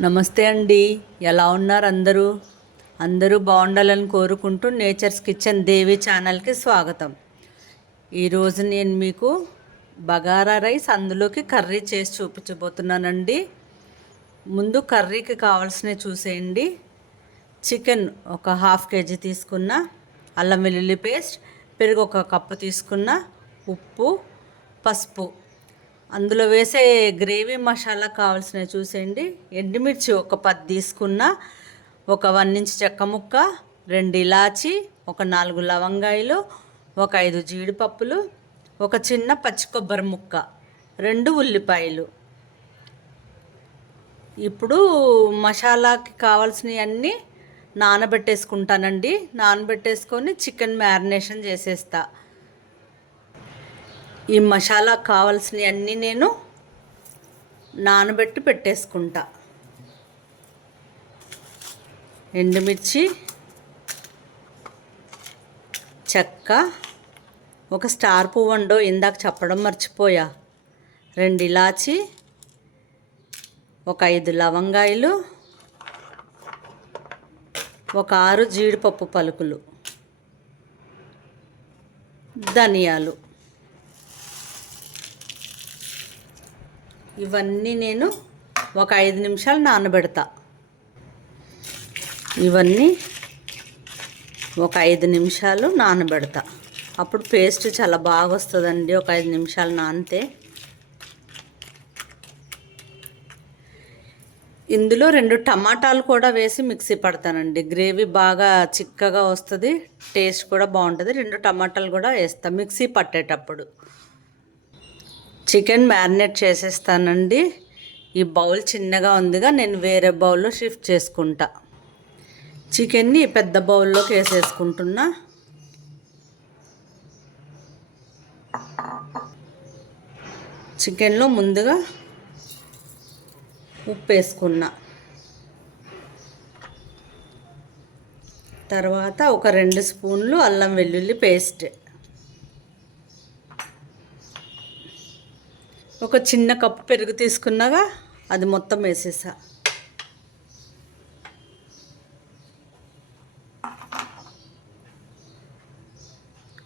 నమస్తే అండి. ఎలా ఉన్నారు అందరూ? అందరూ బాగుండాలని కోరుకుంటూ నేచర్స్ కిచెన్ దేవి ఛానల్కి స్వాగతం. ఈరోజు నేను మీకు బగారా రైస్ అందులోకి కర్రీ చేసి చూపించబోతున్నానండి. ముందు కర్రీకి కావాల్సినవి చూసేయండి. చికెన్ ఒక హాఫ్ కేజీ తీసుకున్న అల్లం వెల్లుల్లి పేస్ట్ పెరుగు ఒక కప్పు తీసుకున్న ఉప్పు పసుపు అందులో వేసే గ్రేవీ మసాలా కావాల్సినవి చూసేయండి. ఎండుమిర్చి ఒక పది తీసుకున్న ఒక వన్ ఇంచ్ చెక్క ముక్క రెండు ఇలాచి ఒక నాలుగు లవంగాయలు ఒక ఐదు జీడిపప్పులు ఒక చిన్న పచ్చి కొబ్బరి ముక్క రెండు ఉల్లిపాయలు. ఇప్పుడు మసాలాకి కావాల్సినవి అన్నీ నానబెట్టేసుకుంటానండి. నానబెట్టేసుకొని చికెన్ మ్యారినేషన్ చేసేస్తా. ఈ మసాలా కావాల్సినవి అన్నీ నేను నానబెట్టి పెట్టేసుకుంటా. ఎండుమిర్చి చెక్క ఒక స్టార్ పువ్వు అండో ఇందాక చెప్పడం మర్చిపోయా. రెండు ఇలాచి ఒక ఐదు లవంగాయలు ఒక ఆరు జీడిపప్పు పలుకులు ధనియాలు. ఇవన్నీ నేను ఒక ఐదు నిమిషాలు నానబెడతా. ఇవన్నీ ఒక ఐదు నిమిషాలు నానబెడతా. అప్పుడు పేస్ట్ చాలా బాగా వస్తుందండి ఒక ఐదు నిమిషాలు నానితే. ఇందులో రెండు టమాటాలు కూడా వేసి మిక్సీ పడతానండి. గ్రేవీ బాగా చిక్కగా వస్తుంది టేస్ట్ కూడా బాగుంటుంది. రెండు టమాటాలు కూడా వేస్తాను మిక్సీ పట్టేటప్పుడు. చికెన్ మ్యారినేట్ చేసేస్తానండి. ఈ బౌల్ చిన్నగా ఉందిగా నేను వేరే బౌల్లో షిఫ్ట్ చేసుకుంటా. చికెన్ని పెద్ద బౌల్లోకి వేసేసుకుంటున్నా. చికెన్లో ముందుగా ఉప్పు వేసుకున్నా. తర్వాత ఒక రెండు స్పూన్లు అల్లం వెల్లుల్లి పేస్ట్. ఒక చిన్న కప్పు పెరుగు తీసుకున్నాగా అది మొత్తం వేసేసా.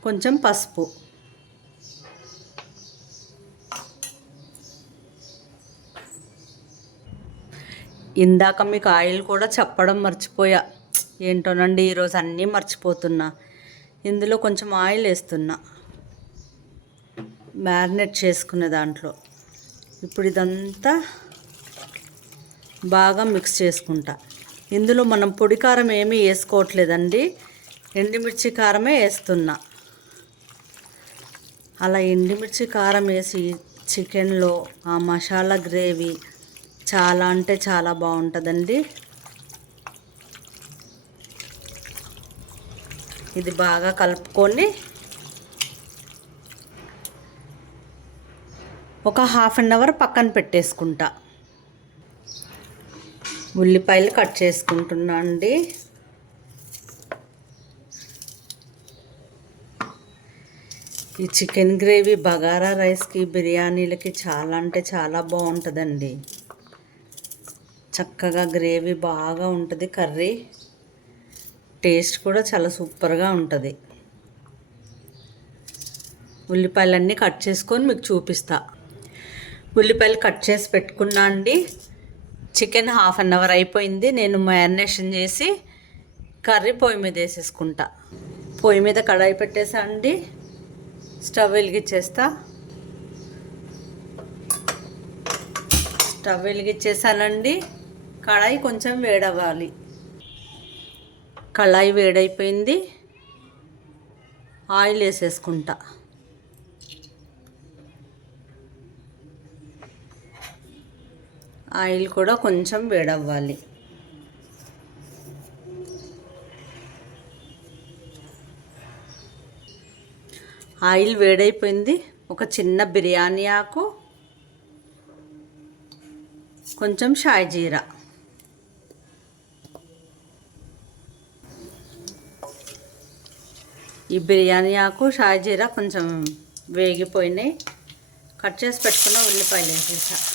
కొంచెం పసుపు. ఇందాక మీకు ఆయిల్ కూడా చెప్పడం మర్చిపోయా. ఏంటోనండి ఈరోజు అన్నీ మర్చిపోతున్నా. ఇందులో కొంచెం ఆయిల్ వేస్తున్నా. మ్యారినేట్ చేసుకునే దాంట్లో. ఇప్పుడు ఇదంతా బాగా మిక్స్ చేసుకుంటా. ఇందులో మనం పొడి కారం ఏమీ వేసుకోవట్లేదండి. ఎండుమిర్చి కారమే వేస్తున్నా. అలా ఎండుమిర్చి కారం వేసి చికెన్లో ఆ మసాలా గ్రేవీ చాలా అంటే చాలా బాగుంటుందండి. ఇది బాగా కలుపుకొని ఒక హాఫ్ అన్ అవర్ పక్కన పెట్టేసుకుంటా. ఉల్లిపాయలు కట్ చేసుకుంటున్నా అండి. ఈ చికెన్ గ్రేవీ బగారా రైస్కి బిర్యానీలకి చాలా అంటే చాలా బాగుంటుందండి. చక్కగా గ్రేవీ బాగా ఉంటుంది కర్రీ టేస్ట్ కూడా చాలా సూపర్గా ఉంటుంది. ఉల్లిపాయలన్నీ కట్ చేసుకొని మీకు చూపిస్తా. ఉల్లిపాయలు కట్ చేసి పెట్టుకున్నా అండి. చికెన్ హాఫ్ అన్ అవర్ అయిపోయింది. నేను మ్యారినేషన్ చేసి కర్రీ పొయ్యి మీద వేసేసుకుంటా. పొయ్యి మీద కడాయి పెట్టేసా అండి. స్టవ్ వెలిగించేస్తా. స్టవ్ వెలిగించేసానండి. కడాయి కొంచెం వేడవ్వాలి. కళాయి వేడైపోయింది. ఆయిల్ వేసేసుకుంటా. ఆయిల్ కూడా కొంచెం వేడవ్వాలి. ఆయిల్ వేడైపోయింది. ఒక చిన్న బిర్యానీ ఆకు కొంచెం షాయి జీరా. ఈ బిర్యానీ ఆకు షాయి జీరా కొంచెం వేగిపోయినాయి. కట్ చేసి పెట్టుకున్న ఉల్లిపాయలు వేసేసా.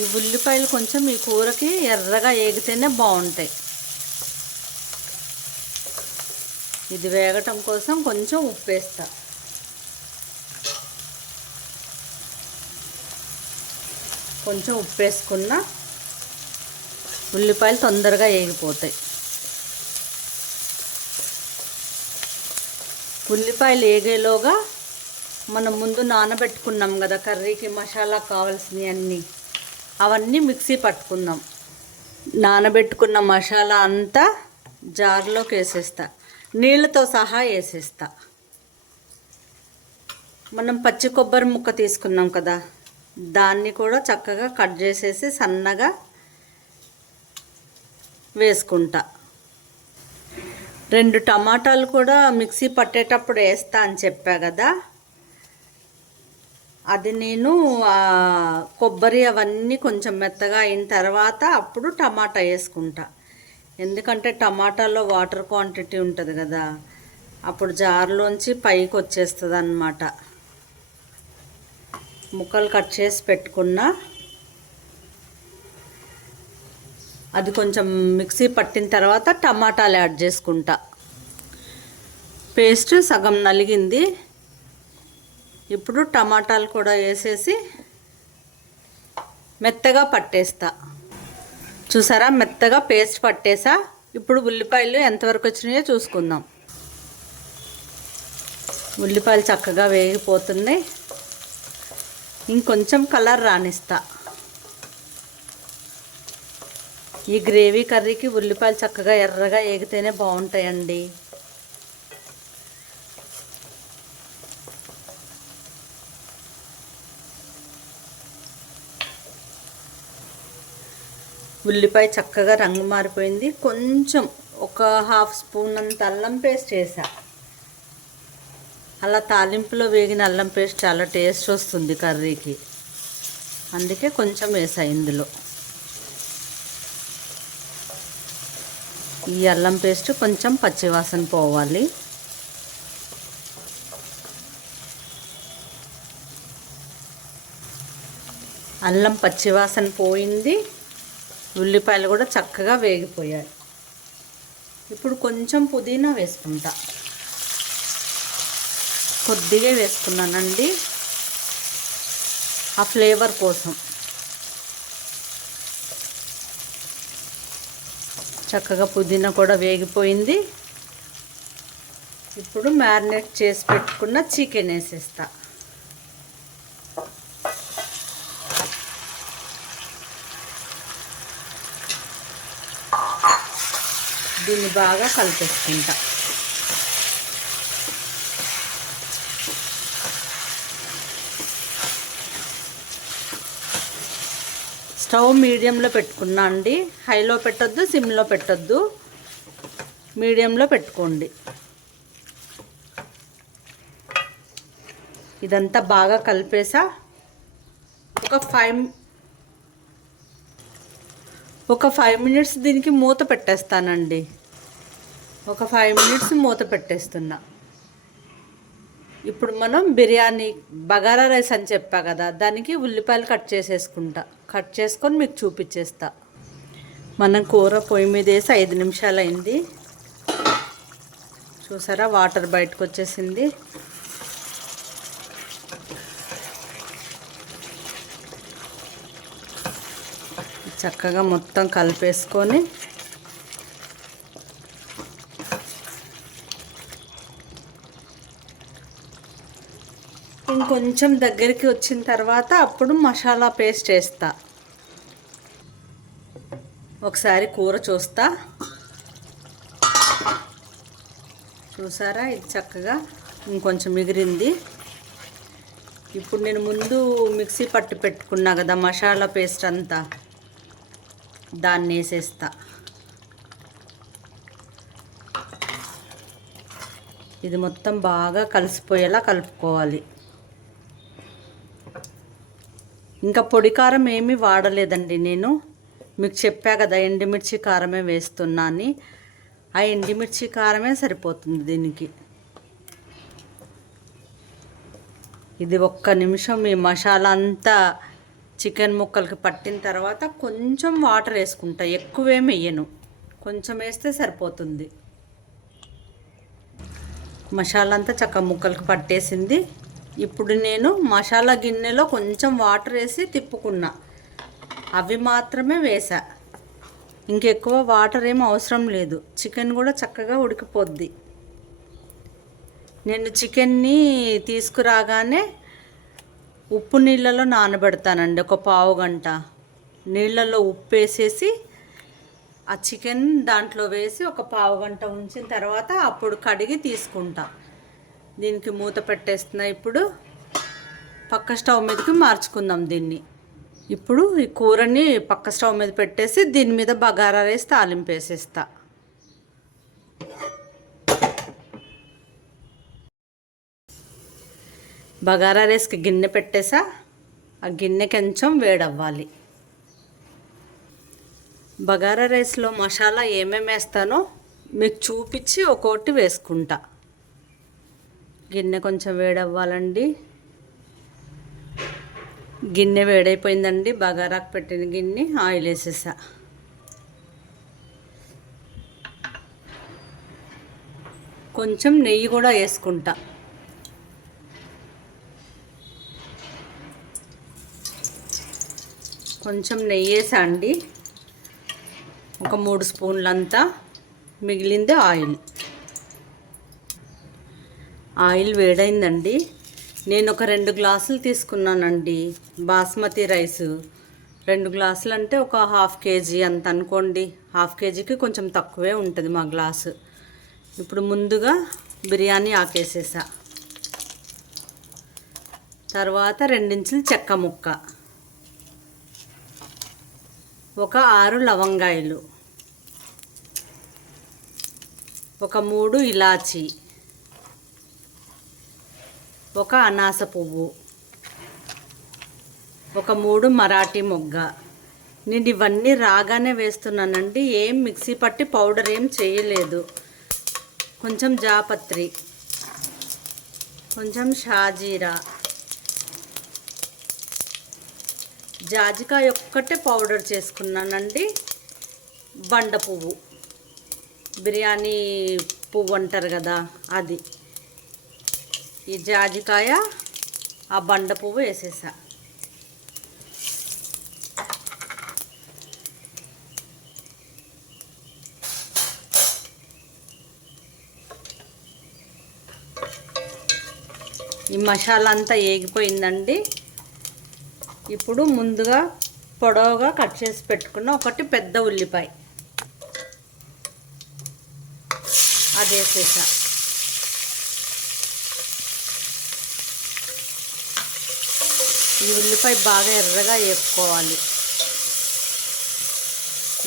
ఈ ఉల్లిపాయలు కొంచెం ఈ కూరకి ఎర్రగా ఏగితేనే బాగుంటాయి. ఇది వేగటం కోసం కొంచెం ఉప్పు వేస్తా కొంచెం ఉప్పు వేసుకున్న ఉల్లిపాయలు తొందరగా ఏగిపోతాయి. ఉల్లిపాయలు ఏగేలోగా మనం ముందు నానబెట్టుకున్నాం కదా కర్రీకి మసాలా కావాల్సినవి అన్నీ అవన్నీ మిక్సీ పట్టుకుందాం. నానబెట్టుకున్న మసాలా అంతా జార్లోకి వేసేస్తా. నీళ్ళతో సహా వేసేస్తా. మనం పచ్చి కొబ్బరి ముక్క తీసుకున్నాం కదా దాన్ని కూడా చక్కగా కట్ చేసేసి సన్నగా వేసుకుంటా. రెండు టమాటాలు కూడా మిక్సీ పట్టేటప్పుడు వేస్తా అని చెప్పా కదా అది నేను కొబ్బరి అవన్నీ కొంచెం మెత్తగా అయిన తర్వాత అప్పుడు టమాటా వేసుకుంటా. ఎందుకంటే టమాటాలో వాటర్ క్వాంటిటీ ఉంటుంది కదా అప్పుడు జార్లోంచి పైకి వచ్చేస్తుంది అన్నమాట ముక్కలు కట్ చేసి పెట్టుకున్నా అది కొంచెం మిక్సీ పట్టిన తర్వాత టమాటాలు యాడ్ చేసుకుంటా. పేస్ట్ సగం నలిగింది. ఇప్పుడు టమాటాలు కూడా వేసేసి మెత్తగా పట్టేస్తా. చూసారా? మెత్తగా పేస్ట్ పట్టేసా. ఇప్పుడు ఉల్లిపాయలు ఎంతవరకు వచ్చినాయో చూసుకుందాం. ఉల్లిపాయలు చక్కగా వేగిపోతున్నాయి. ఇంకొంచెం కలర్ రానిస్తా. ఈ గ్రేవీ కర్రీకి ఉల్లిపాయలు చక్కగా ఎర్రగా వేగితేనే బాగుంటాయండి. ఉల్లిపాయ చక్కగా రంగు మారిపోయింది. కొంచెం ఒక హాఫ్ స్పూన్ అంత అల్లం పేస్ట్ వేసా అలా తాలింపులో వేగిన అల్లం పేస్ట్ చాలా టేస్ట్ వస్తుంది కర్రీకి. అందుకే కొంచెం వేసా ఇందులో. ఈ అల్లం పేస్ట్ కొంచెం పచ్చివాసన పోవాలి. అల్లం పచ్చివాసన పోయింది. ఉల్లిపాయలు కూడా చక్కగా వేగిపోయాయి. ఇప్పుడు కొంచెం పుదీనా వేసుకుంటా. కొద్దిగా వేసుకున్నానండి. ఆ ఫ్లేవర్ కోసం. చక్కగా పుదీనా కూడా వేగిపోయింది. ఇప్పుడు మ్యారినేట్ చేసి పెట్టుకున్న చికెన్ వేసేస్తా. దీన్ని బాగా కలిపేసుకుంటా. స్టవ్ మీడియంలో పెట్టుకున్నా అండి. హైలో పెట్టొద్దు సిమ్లో పెట్టొద్దు. మీడియంలో పెట్టుకోండి. ఇదంతా బాగా కలిపేసా. ఒక ఫైవ్ ఒక ఫైవ్ మినిట్స్ దీనికి మూత పెట్టేస్తానండి. ఒక ఫైవ్ మినిట్స్ మూత పెట్టేస్తున్నా. ఇప్పుడు మనం బిర్యానీ బగారా రైస్ అని చెప్పా కదా దానికి ఉల్లిపాయలు కట్ చేసేసుకుంటా. కట్ చేసుకొని మీకు చూపించేస్తా మనం కూర పొయ్యి మీద వేసి ఐదు నిమిషాలు అయింది చూసారా? వాటర్ బయటకు వచ్చేసింది. చక్కగా మొత్తం కలిపేసుకొని ఇంకొంచెం దగ్గరికి వచ్చిన తర్వాత అప్పుడు మసాలా పేస్ట్ వేస్తా. ఒకసారి కూర చూస్తా. చూసారా? ఇది చక్కగా ఇంకొంచెం మిగిరింది ఇప్పుడు నేను ముందు మిక్సీ పట్టి పెట్టుకున్నా కదా మసాలా పేస్ట్ అంతా. దాన్ని వేసేస్తా ఇది మొత్తం బాగా కలిసిపోయేలా కలుపుకోవాలి. ఇంకా పొడి కారం ఏమీ వాడలేదండి నేను. మీకు చెప్పా కదా ఎండుమిర్చి కారమే వేస్తున్నా అని ఆ ఎండుమిర్చి కారమే సరిపోతుంది దీనికి. ఇది ఒక్క నిమిషం ఈ మసాలా అంతా చికెన్ ముక్కలకి పట్టిన తర్వాత కొంచెం వాటర్ వేసుకుంటా. ఎక్కువేం వేయను. కొంచెం వేస్తే సరిపోతుంది. మసాలా అంతా చక్క ముక్కలకి పట్టేసింది. ఇప్పుడు నేను మసాలా గిన్నెలో కొంచెం వాటర్ వేసి తిప్పుకున్నా. అవి మాత్రమే వేసా. ఇంకెక్కువ వాటర్ ఏం అవసరం లేదు. చికెన్ కూడా చక్కగా ఉడికిపోద్ది. నేను చికెన్ని తీసుకురాగానే ఉప్పు నీళ్ళలో నానబెడతానండి ఒక పావు గంట. నీళ్ళల్లో ఉప్పు వేసేసి ఆ చికెన్ దాంట్లో వేసి ఒక పావు గంట ఉంచిన తర్వాత అప్పుడు కడిగి తీసుకుంటా. దీనికి మూత పెట్టేస్తున్నా ఇప్పుడు. పక్క స్టవ్ మీదకి మార్చుకుందాం దీన్ని. ఇప్పుడు ఈ కూరని పక్క స్టవ్ మీద పెట్టేసి దీని మీద బగారా రైస్ తాలింపు వేసేస్తా. బగారా రైస్కి గిన్నె పెట్టేసా. ఆ గిన్నె కొంచెం వేడవ్వాలి. బగారా రైస్లో మసాలా ఏమేమి వేస్తానో మీకు చూపించి ఒక్కొక్కటి వేసుకుంటా. గిన్నె కొంచెం వేడవ్వాలండి. గిన్నె వేడైపోయిందండి. బగారాకు పెట్టిన గిన్నె ఆయిల్ వేసేసా. కొంచెం నెయ్యి కూడా వేసుకుంటా. కొంచెం నెయ్యి వేసండి. అండి ఒక మూడు స్పూన్లంతా మిగిలింది ఆయిల్. ఆయిల్ వేడైందండి. నేను ఒక రెండు గ్లాసులు తీసుకున్నానండి బాస్మతి రైస్. రెండు గ్లాసులు అంటే ఒక హాఫ్ కేజీ అంత అనుకోండి. హాఫ్ కేజీకి కొంచెం తక్కువే ఉంటుంది మా గ్లాసు. ఇప్పుడు ముందుగా బిర్యానీ ఆకేసేసా. తర్వాత రెండించులు చెక్క ముక్క. ఒక ఆరు లవంగాయలు. ఒక మూడు ఇలాచీ. ఒక అనాస పువ్వు. ఒక మూడు మరాఠీ మొగ్గ. నేను ఇవన్నీ రాగానే వేస్తున్నానండి. ఏం మిక్సీ పట్టి పౌడర్ ఏం చేయలేదు. కొంచెం జాపత్రి. కొంచెం షాజీరా. జాజికాయ ఒక్కటే పౌడర్ చేసుకున్నానండి. బండ పువ్వు. బిర్యానీ పువ్వు అంటారు కదా అది. ఈ జాజికాయ ఆ బండ పువ్వు వేసేసా. ఈ మసాలా అంతా ఏగిపోయిందండి. ఇప్పుడు ముందుగా పొడవుగా కట్ చేసి పెట్టుకున్న ఒకటి పెద్ద ఉల్లిపాయ. అది వేసేసా ఈ ఉల్లిపాయ బాగా ఎర్రగా వేపుకోవాలి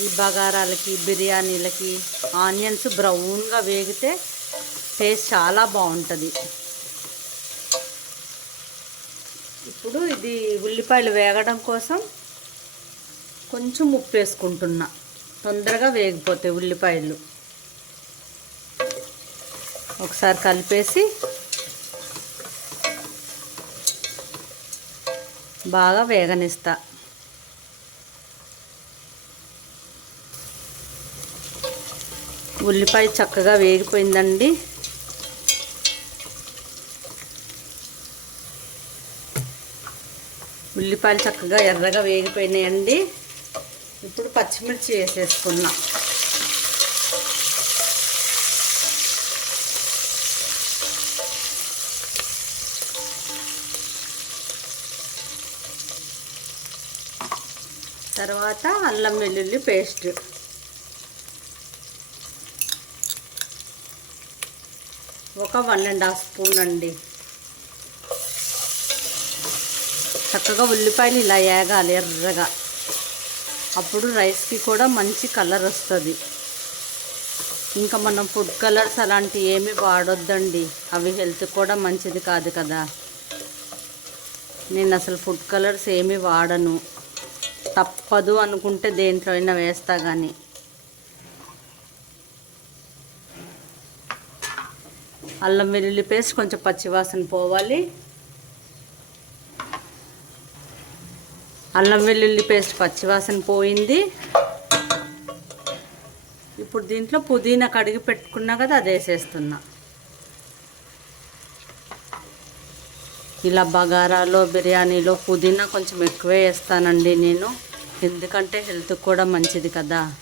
ఈ బగారాలకి బిర్యానీలకి ఆనియన్స్ బ్రౌన్గా వేగితే టేస్ట్ చాలా బాగుంటుంది. ఇప్పుడు ఇది ఉల్లిపాయలు వేగడం కోసం కొంచెం ఉప్పు వేసుకుంటున్నా. తొందరగా వేగిపోతాయి ఉల్లిపాయలు. ఒకసారి కలిపేసి బాగా వేగనిస్తా. ఉల్లిపాయ చక్కగా వేగిపోయిందండి. ఉల్లిపాయలు చక్కగా ఎర్రగా వేగిపోయినాయండి. ఇప్పుడు పచ్చిమిర్చి వేసేసుకున్నా. తర్వాత అల్లం వెల్లుల్లి పేస్ట్. ఒక వన్ అండ్ హాఫ్ స్పూన్ అండి. చక్కగా ఉల్లిపాయలు ఇలా వేగాలి ఎర్రగా. అప్పుడు రైస్కి కూడా మంచి కలర్ వస్తుంది. ఇంకా మనం ఫుడ్ కలర్స్ అలాంటివి ఏమి వాడొద్దండి. అవి హెల్త్ కూడా మంచిది కాదు కదా. నేను అసలు ఫుడ్ కలర్స్ ఏమి వాడను. తప్పదు అనుకుంటే దేంట్లో అయినా వేస్తా కానీ అల్లం వెల్లుల్లి పేస్ట్ కొంచెం పచ్చివాసన పోవాలి. అల్లం వెల్లుల్లి పేస్ట్ పచ్చివాసన పోయింది. ఇప్పుడు దీంట్లో పుదీనా కడిగి పెట్టుకున్నా కదా అది వేసేస్తున్నా. ఇలా బగారాలో బిర్యానీలో పుదీనా కొంచెం ఎక్కువే వేస్తానండి నేను. ఎందుకంటే హెల్త్కి కూడా మంచిది కదా.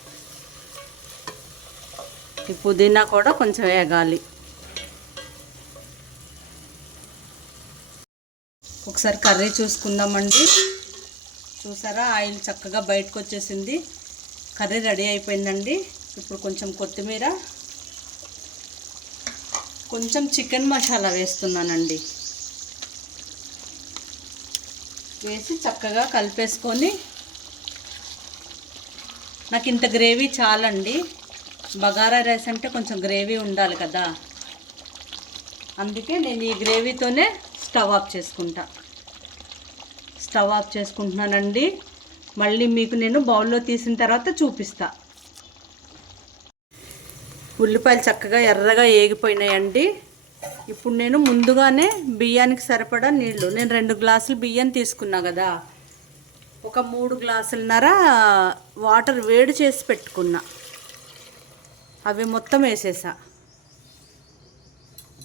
ఈ పుదీనా కూడా కొంచెం వేగాలి. ఒకసారి కర్రీ చూసుకుందామండి. చూసారా? ఆయిల్ చక్కగా బయటకు వచ్చేసింది కర్రీ రెడీ అయిపోయిందండి. ఇప్పుడు కొంచెం కొత్తిమీర కొంచెం చికెన్ మసాలా వేస్తున్నానండి. వేసి చక్కగా కలిపేసుకొని నాకు ఇంత గ్రేవీ చాలండి. బగారా రైస్ అంటే కొంచెం గ్రేవీ ఉండాలి కదా. అందుకే నేను ఈ గ్రేవీతోనే స్టవ్ ఆఫ్ చేసుకుంటా. స్టవ్ ఆఫ్ చేసుకుంటున్నానండి. మళ్ళీ మీకు నేను బౌల్లో తీసిన తర్వాత చూపిస్తా. ఉల్లిపాయలు చక్కగా ఎర్రగా ఏగిపోయినాయండి. ఇప్పుడు నేను ముందుగానే బియ్యానికి సరిపడా నీళ్ళు నేను రెండు గ్లాసులు బియ్యం తీసుకున్నా కదా. ఒక మూడు గ్లాసులన్నర వాటర్ వేడి చేసి పెట్టుకున్నా. అవి మొత్తం వేసేసా.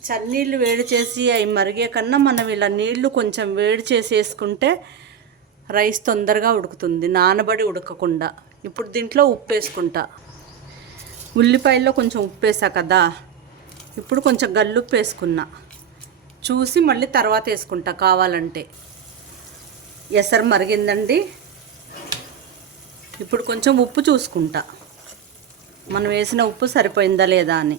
చన్నీళ్ళు వేడి చేసి అవి మరిగే కన్నా మనం ఇలా నీళ్ళు కొంచెం వేడి చేసి వేసుకుంటే రైస్ తొందరగా ఉడుకుతుంది నానబడి ఉడకకుండా. ఇప్పుడు దీంట్లో ఉప్పు వేసుకుంటా ఉల్లిపాయల్లో కొంచెం ఉప్పు వేసా కదా ఇప్పుడు కొంచెం గల్లుప్పు వేసుకున్నా చూసి మళ్ళీ తర్వాత వేసుకుంటా కావాలంటే. ఎసరు మరిగిందండి. ఇప్పుడు కొంచెం ఉప్పు చూసుకుంటా. మనం వేసిన ఉప్పు సరిపోయిందా లేదా అని.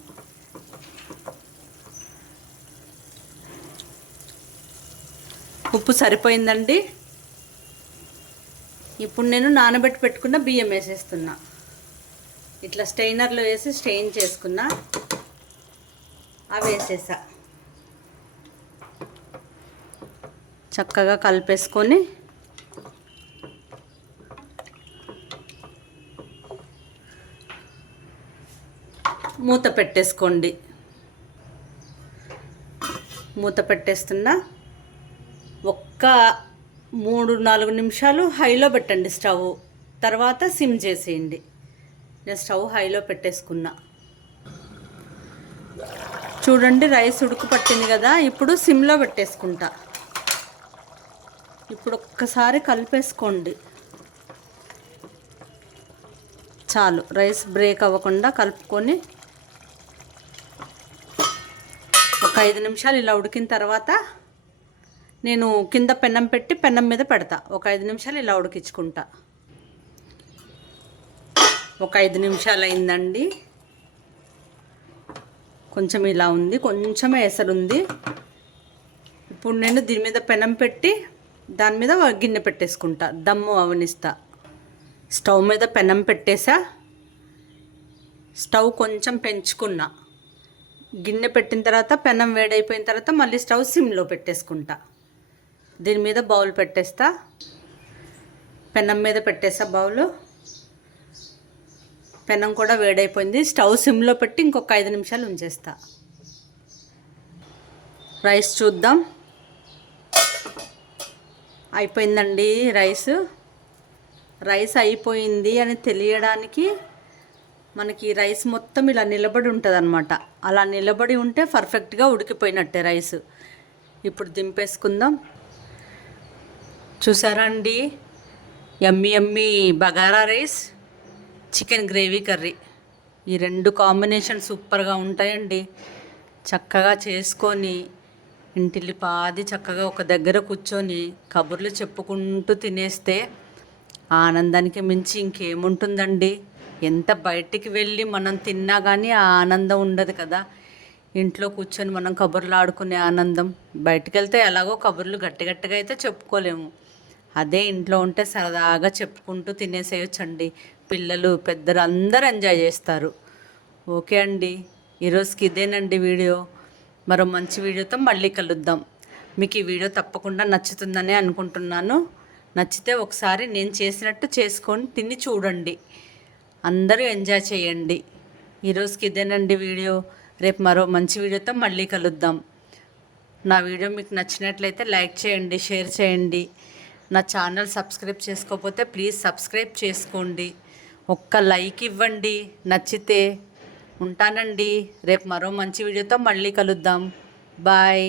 ఉప్పు సరిపోయిందండి. ఇప్పుడు నేను నానబెట్టి పెట్టుకున్న బియ్యం వేసేస్తున్నా. ఇట్లా స్టెయినర్లో వేసి స్టెయిన్ చేసుకున్నా. అవి వేసేసా. చక్కగా కలిపేసుకొని మూత పెట్టేసుకోండి. మూత పెట్టేస్తున్నా. ఒక్క మూడు నాలుగు నిమిషాలు హైలో పెట్టండి స్టవ్. తర్వాత సిమ్ చేసేయండి. నేను స్టవ్ హైలో పెట్టేసుకున్నా. చూడండి రైస్ ఉడుకు పట్టింది కదా ఇప్పుడు సిమ్లో పెట్టేసుకుంటా. ఇప్పుడు ఒక్కసారి కలిపేసుకోండి. చాలు రైస్ బ్రేక్ అవ్వకుండా కలుపుకొని ఒక ఐదు నిమిషాలు ఇలా ఉడికిన తర్వాత నేను కింద పెన్నం పెట్టి పెన్నం మీద పెడతా. ఒక ఐదు నిమిషాలు ఇలా ఉడికించుకుంటా. ఒక ఐదు నిమిషాలు అయిందండి. కొంచెం ఇలా ఉంది కొంచెం ఎసరు ఉంది. ఇప్పుడు నేను దీని మీద పెనం పెట్టి దాని మీద గిన్నె పెట్టేసుకుంటా. దమ్ము అవనిస్తా. స్టవ్ మీద పెనం పెట్టేసా. స్టవ్ కొంచెం పెంచుకున్నా. గిన్నె పెట్టిన తర్వాత పెనం వేడైపోయిన తర్వాత మళ్ళీ స్టవ్ సిమ్లో పెట్టేసుకుంటా. దీని మీద బౌల్ పెట్టేస్తా. పెనం మీద పెట్టేస్తా బౌల్. పెనం కూడా వేడైపోయింది. స్టవ్ సిమ్లో పెట్టి ఇంకొక ఐదు నిమిషాలు ఉంచేస్తా. రైస్ చూద్దాం. అయిపోయిందండి రైస్. రైస్ అయిపోయింది అని తెలియడానికి మనకి రైస్ మొత్తం ఇలా నిలబడి ఉంటుంది అనమాట అలా నిలబడి ఉంటే పర్ఫెక్ట్గా ఉడికిపోయినట్టే రైస్. ఇప్పుడు దింపేసుకుందాం. చూసారా అండి ఎమ్మి ఎమ్మి bagara rice chicken gravy curry. ఈ రెండు కాంబినేషన్ సూపర్గా ఉంటాయండి. చక్కగా చేసుకొని ఇంటిల్లి పాది చక్కగా ఒక దగ్గర కూర్చొని కబుర్లు చెప్పుకుంటూ తినేస్తే ఆనందానికి మించి ఇంకేముంటుందండి? ఎంత బయటికి వెళ్ళి మనం తిన్నా కానీ ఆ ఆనందం ఉండదు కదా. ఇంట్లో కూర్చొని మనం కబుర్లు ఆడుకునే ఆనందం. బయటికి వెళ్తే ఎలాగో కబుర్లు గట్టి గట్టిగా అయితే చెప్పుకోలేము. అదే ఇంట్లో ఉంటే సరదాగా చెప్పుకుంటూ తినేసేయొచ్చండి. పిల్లలు పెద్దలు అందరూ ఎంజాయ్ చేస్తారు. ఓకే అండి. ఈరోజుకి ఇదేనండి వీడియో. మరో మంచి వీడియోతో మళ్ళీ కలుద్దాం. మీకు ఈ వీడియో తప్పకుండా నచ్చుతుందని అనుకుంటున్నాను. నచ్చితే ఒకసారి నేను చేసినట్టు చేసుకొని తిని చూడండి. అందరూ ఎంజాయ్ చేయండి. ఈరోజుకి ఇదేనండి వీడియో. రేపు మరో మంచి వీడియోతో మళ్ళీ కలుద్దాం. నా వీడియో మీకు నచ్చినట్లయితే లైక్ చేయండి షేర్ చేయండి. నా ఛానల్ సబ్స్క్రైబ్ చేసుకోకపోతే ప్లీజ్ సబ్స్క్రైబ్ చేసుకోండి. ఒక్క లైక్ ఇవ్వండి. నచ్చితే ఉంటానండి. రేపు మరో మంచి వీడియోతో మళ్ళీ కలుద్దాం. బాయ్.